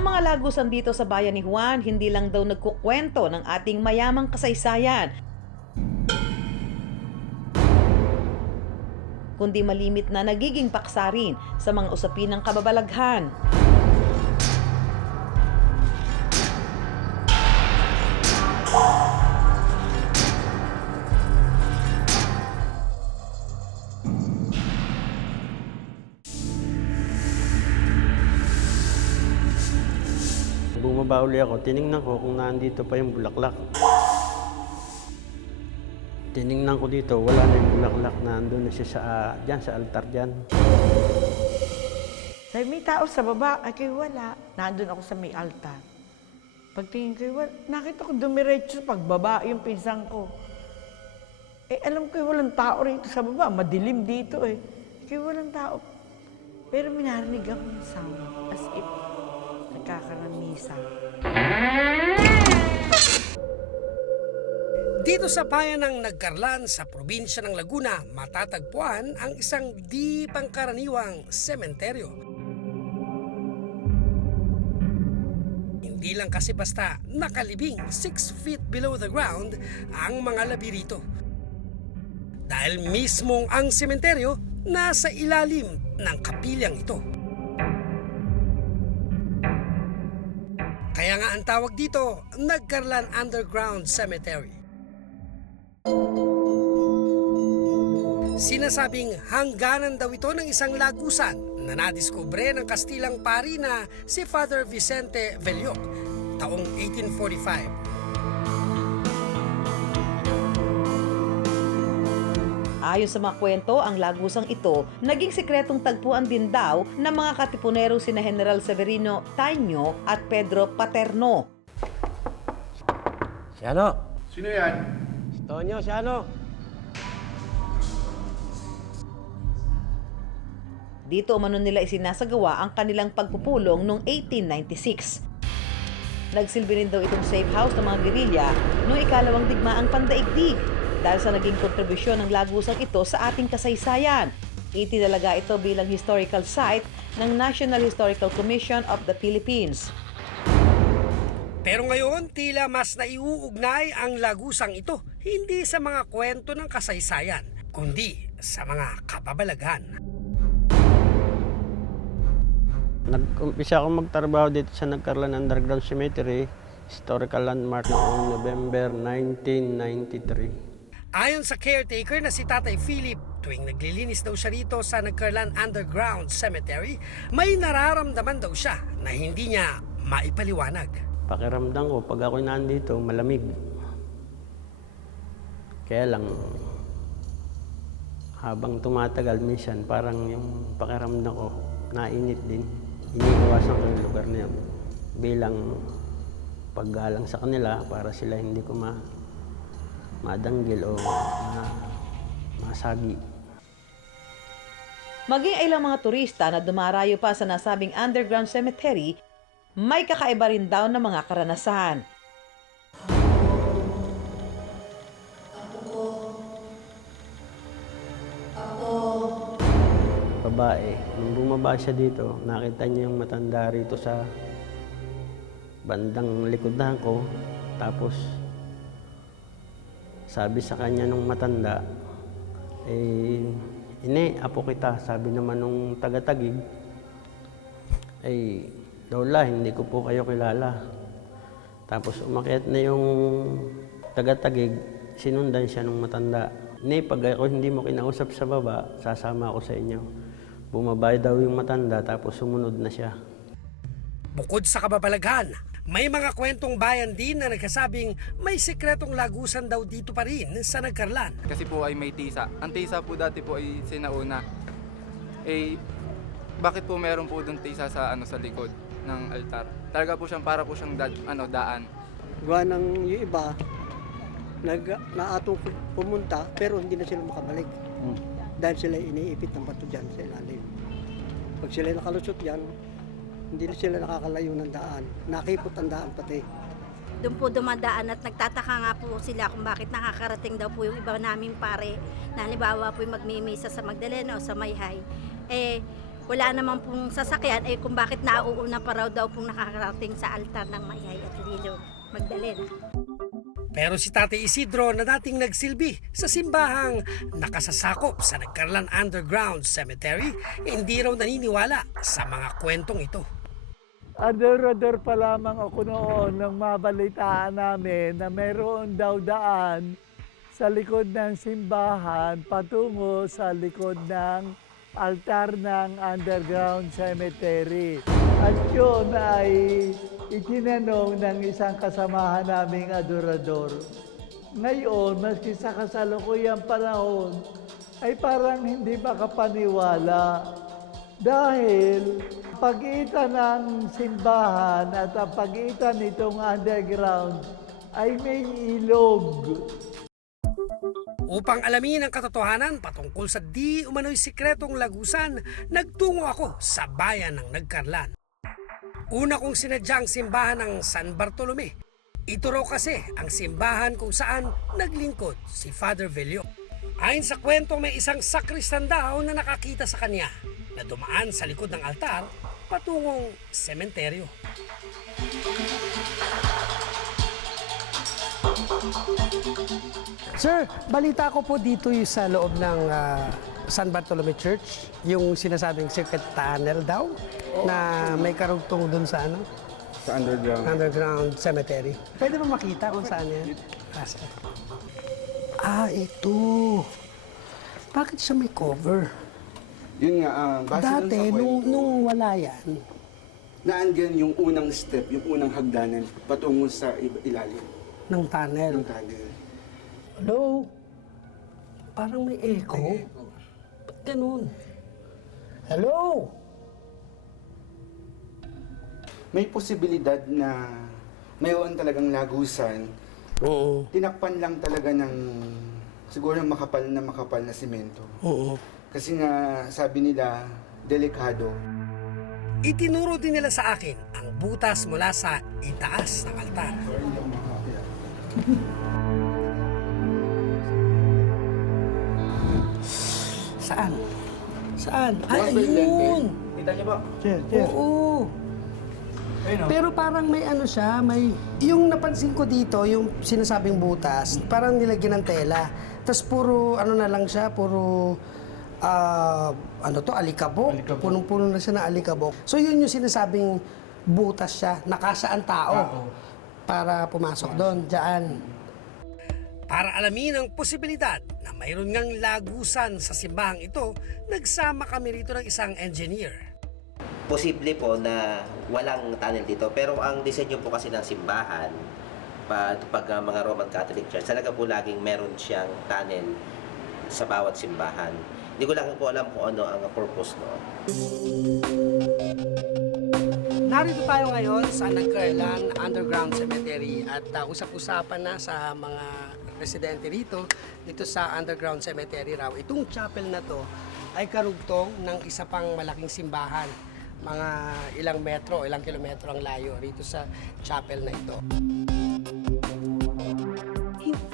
Ang mga lagusan dito sa bayan ni Juan, hindi lang daw nagkukwento ng ating mayamang kasaysayan, kundi malimit na nagiging paksa rin sa mga usapin ng kababalaghan. Bumaba uli ako, tinignan ko kung nandito pa yung bulaklak. Tinignan ko dito, wala na yung bulaklak, nandun na siya dyan, sa altar dyan. Sabi, may tao sa baba, ay kayo wala. Nandun ako sa may altar. Pagtingin ko, wala. Nakita ko dumiretso pagbaba yung pinsang ko. Alam ko walang tao rito sa baba, madilim dito eh. Kaya walang tao. Pero minarinig ako ng sound, as if nagkakaramisa. Dito sa bayan ng Nagcarlan sa probinsya ng Laguna, matatagpuan ang isang di pangkaraniwang sementeryo. Hindi lang kasi basta nakalibing 6 feet below the ground ang mga labi rito. Dahil mismong ang sementeryo nasa ilalim ng kapilyang ito. Kaya nga ang tawag dito, Nagcarlan Underground Cemetery. Sinasabing hangganan daw ito ng isang lagusan na nadiskubre ng Kastilang pari na si Father Vicente Velloc taong 1845. Ayon sa mga kwento, ang lagusang ito naging sikretong tagpuan din daw ng mga katipunero sina General Severino Taño at Pedro Paterno. Si ano? Sino yan? Si Tonyo, si ano? Dito umano nila isinasagawa ang kanilang pagpupulong noong 1896. Nagsilbi rin daw itong safe house ng mga gerilya noong ikalawang digmaang pandaigdig dahil sa naging kontribusyon ng lagusang ito sa ating kasaysayan. Itinalaga ito bilang historical site ng National Historical Commission of the Philippines. Pero ngayon, tila mas naiuugnay ang lagusang ito hindi sa mga kwento ng kasaysayan, kundi sa mga kababalaghan. Nag-umpisa ako magtrabaho dito sa Nagcarlan Underground Cemetery, historical landmark noong November 1993. Ayon sa caretaker na si Tatay Philip, tuwing naglilinis daw siya rito sa Nagcarlan Underground Cemetery, may nararamdaman daw siya na hindi niya maipaliwanag. Pakiramdam ko, pag ako'y nandito, malamig. Kaya lang, habang tumatagal, minsan parang yung pakiramdam ko, nainit din. Iniiwasan ko yung lugar na yun bilang paggalang sa kanila para sila hindi ko madanggil o masagi. Maging ilang mga turista na dumarayo pa sa nasabing underground cemetery, may kakaiba rin daw na mga karanasan. Babae, nung bumaba siya dito, nakita niya yung matanda rito sa bandang likodan ko. Tapos, sabi sa kanya nung matanda, Ine, apo kita. Sabi naman nung taga-Taguig, Lola, hindi ko po kayo kilala. Tapos umakyat na yung taga-Taguig, sinundan siya nung matanda. Ine, pag ako hindi mo kinausap sa baba, sasama ako sa inyo. Bumabay daw yung matanda, tapos sumunod na siya. Bukod sa kababalaghan, may mga kwentong bayan din na nagkasabing may sikretong lagusan daw dito pa rin sa Nagcarlan. Kasi po ay may tisa. Ang tisa po dati po ay sinauna. Bakit po meron po doon tisa sa likod ng altar? Talaga po siyang para po siyang daan. Gawa ng yung iba, naatong pumunta pero hindi na sila makabalik. Dahil sila iniipit ng bato dyan sa ilalim. Pag sila nakalusot dyan, hindi na sila nakakalayo ng daan. Nakipot ang daan pati. Doon po dumadaan at nagtataka nga po sila kung bakit nakakarating daw po yung iba naming pare na halimbawa po yung magmimisa sa Magdalena o sa Mayhay. wala naman pong sasakyan, eh kung bakit nauuna pa raw daw pong nakakarating sa altar ng Mayay at Lilo Magdalena. Pero si Tate Isidro na dating nagsilbi sa simbahang nakasasakop sa Nagkarlan Underground Cemetery, hindi raw naniniwala sa mga kwentong ito. Adorador pa lamang ako noon nang mabalitaan namin na mayroon daw daan sa likod ng simbahan patungo sa likod ng altar ng underground cemetery. At yun ay itinanong ng isang kasamahan naming adorador. Ngayon, maski sa kasalukuyang panahon, ay parang hindi makapaniwala. Dahil pagitan ng simbahan at ang pagitan nitong underground ay may ilog. Upang alamin ang katotohanan patungkol sa di umano'y sikretong lagusan, nagtungo ako sa bayan ng Nagkarlan. Una kong sinadyang simbahan ng San Bartolome. Ito raw kasi ang simbahan kung saan naglingkod si Father Velio. Ayon sa kwento, may isang sakristan daw na nakakita sa kanya na dumaan sa likod ng altar patungong sementeryo. Sir, balita ko po dito yung sa loob ng San Bartolome Church, yung sinasabing secret tunnel daw, na may karugtong dun sa ano? Sa underground. Underground cemetery. Pwede ba makita kung saan yan? Ito. Bakit siya may cover? Yun nga, base Dati, dun sa kwento, nung wala yan, naandyan yung unang step, yung unang hagdanan patungo sa ilalim ng tunnel. ng tunnel. Hello? Parang may echo. Ba't ganun? Hello? May posibilidad na mayroon talagang lagusan. Oo. Tinakpan lang talaga ng siguro makapal na simento. Oo. Kasi nga, sabi nila, delikado. Itinuro din nila sa akin ang butas mula sa itaas ng altar. Saan? Saan? Ay, ayun! Kita niyo ba? Oo. Pero parang may ano siya, may... Yung napansin ko dito, yung sinasabing butas, parang nilagyan ng tela. Tapos puro, ano na lang siya, puro... alikabok. Punong-puno na siya ng alikabok. So yun yung sinasabing butas siya, nakasaan tao para pumasok doon, dyan. Para alamin ang posibilidad na mayroon ngang lagusan sa simbahang ito, nagsama kami rito ng isang engineer. Posible po na walang tunnel dito, pero ang disenyo po kasi ng simbahan, pag mga Roman Catholic Church, talaga po laging meron siyang tunnel sa bawat simbahan. Hindi ko lang po alam kung ano ang purpose noon. Narito tayo ngayon sa Nagkarlan Underground Cemetery at usap-usapan na sa mga residente rito, dito sa Underground Cemetery raw. Itong chapel na to ay karugtong ng isa pang malaking simbahan. Mga ilang kilometro ang layo rito sa chapel na ito.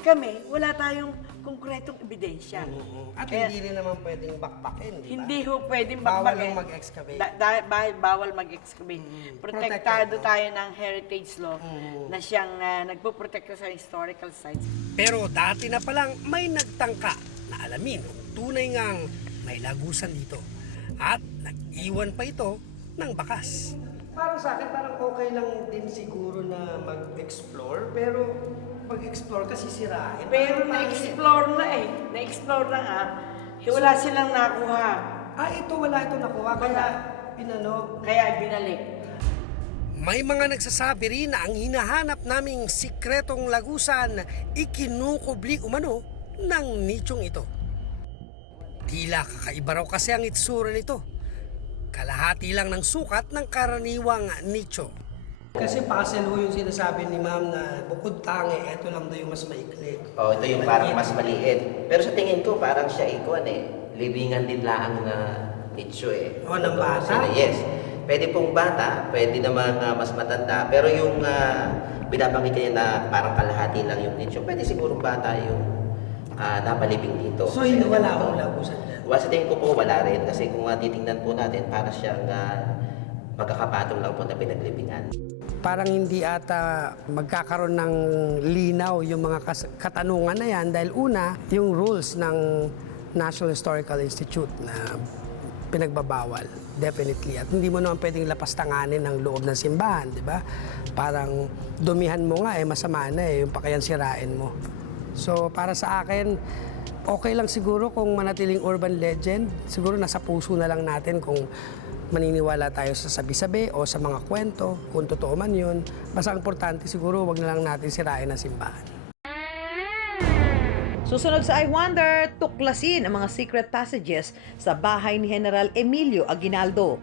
Kami, wala tayong konkretong ebidensya. At Kaya- hindi rin naman pwedeng bakbakin, di ba? Hindi ho pwedeng Bawal bakbakin. lang mag-excavate. Bawal mag-excavate. Protektado Protected, no? tayo ng heritage law na siyang nagpoprotekta sa historical sites. Pero dati na palang may nagtangka na alamin kung tunay ngang may lagusan dito. At nag-iwan pa ito ng bakas. Para sa akin, parang okay lang din siguro na mag-explore, pero pag-explore kasi sirain. Pero na-explore na eh. Na-explore na nga. Wala silang nakuha. Wala ito nakuha, kaya pinano. Kaya binalik. May mga nagsasabi rin na ang hinahanap naming sikretong lagusan ikinukubli umano ng nichong ito. Tila kakaiba raw kasi ang itsura nito. Kalahati lang ng sukat ng karaniwang nicho. Kasi puzzle ho yung sinasabi ni ma'am na bukod tangi, ito lang daw yung mas maikli. Ito yung parang mas maliit. Pero sa tingin ko, parang siya libingan din laang na nicho eh. Ng bata? Yes. Pwede pong bata, pwede naman mas matanda. Pero yung binabanggit niya na parang kalahati lang yung nicho, pwede siguro bata yung napalibing dito. So hindi wala akong lagusan dyan? Well, sa tingin ko po wala rin kasi kung titingnan po natin para siyang magkakapatong lang po na pinaglibingan. Parang hindi ata magkakaroon ng linaw yung mga katanungan na yan dahil una, yung rules ng National Historical Institute na pinagbabawal, definitely. At hindi mo naman pwedeng lapastanganin ng loob ng simbahan, di ba? Parang dumihan mo nga, masama na yung pakayan sirain mo. So para sa akin, okay lang siguro kung manatiling urban legend. Siguro nasa puso na lang natin kung maniniwala tayo sa sabi-sabi o sa mga kwento, kung totoo man yun. Basta ang importante siguro, wag na lang natin sirain ang simbahan. Susunod sa I Wonder, tuklasin ang mga secret passages sa bahay ni General Emilio Aguinaldo.